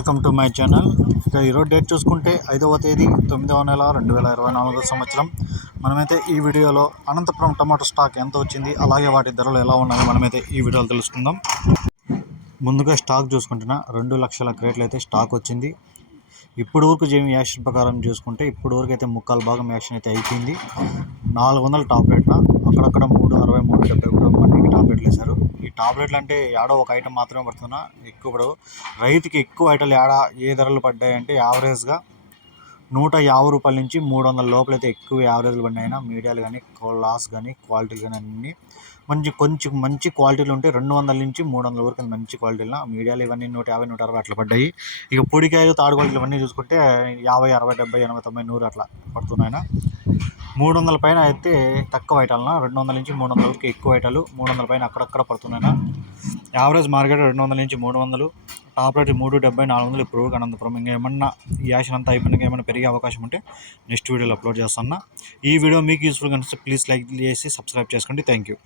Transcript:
Welcome to my channel. ఇక ఈరోజు date చూసుకుంటే ఐదవ తేదీ తొమ్మిదవ నెల రెండు వేల ఇరవై నాలుగో సంవత్సరం. మనమైతే ఈ వీడియోలో అనంతపురం టమాటో స్టాక్ ఎంత వచ్చింది అలాగే వాటి ధరలు ఎలా ఉన్నాయో మనమైతే ఈ వీడియోలో తెలుసుకుందాం. ముందుగా స్టాక్ చూసుకుంటున్నా రెండు లక్షల క్రేట్లు అయితే స్టాక్ వచ్చింది. ఇప్పుడు వరకు జేమి యాక్షన్ ప్రకారం చూసుకుంటే ఇప్పుడు వరకు అయితే ముక్కాలు భాగం యాక్షన్ అయితే అయిపోయింది. నాలుగు వందల టాప్ రేట్న అక్కడక్కడ మూడు అరవై మూడు డెబ్బై కూడా మనకి టాప్ టాబ్లెట్లు అంటే ఏడో ఒక ఐటమ్ మాత్రమే పడుతున్నా ఎక్కువ పడవు. రైతుకి ఎక్కువ ఐటలు ఏడా ఏ ధరలు పడ్డాయి అంటే యావరేజ్గా నూట యాభై రూపాయల నుంచి మూడు వందల లోపల అయితే ఎక్కువ యావరేజ్లు పడినాయినా మీడియాలు కానీ లాస్ కానీ క్వాలిటీలు కానీ అన్నీ మంచి కొంచెం మంచి క్వాలిటీలు ఉంటే రెండు వందల నుంచి మూడు వందల వరకు మంచి క్వాలిటీలు మీడియాలు ఇవన్నీ నూట యాభై నూట అరవై అట్లా పడ్డాయి. ఇక పొడికాయలు తాడు క్వాలిటీలు ఇవన్నీ చూసుకుంటే యాభై అరవై డెబ్బై ఎనభై తొంభై నూరు అట్లా పడుతున్నాయినా మూడు వందల పైన అయితే తక్కువ ఐటాలన? రెండు వందల నుంచి మూడు వందలకి ఎక్కువ ఐటాలు. మూడు వందల పైన అక్కడక్కడ పడుతున్నాయినా? యావరేజ్ మార్కెట్ రెండు వందల నుంచి మూడు వందలు టాప్ రేట్ మూడు డెబ్బై నాలుగు వందలు ఇప్పుడు అనంతపురం ఇంకా ఏమన్నా ఈ యాక్షన్ అంతా అయిపోయినాక ఏమైనా పెరిగే అవకాశం ఉంటే నెక్స్ట్ వీడియోలో అప్లోడ్ చేస్తాను ఈ వీడియో మీకు యూస్ఫుల్ కనిపిస్తే ప్లీజ్ లైక్ చేసి సబ్స్క్రైబ్ చేసుకోండి. Thank you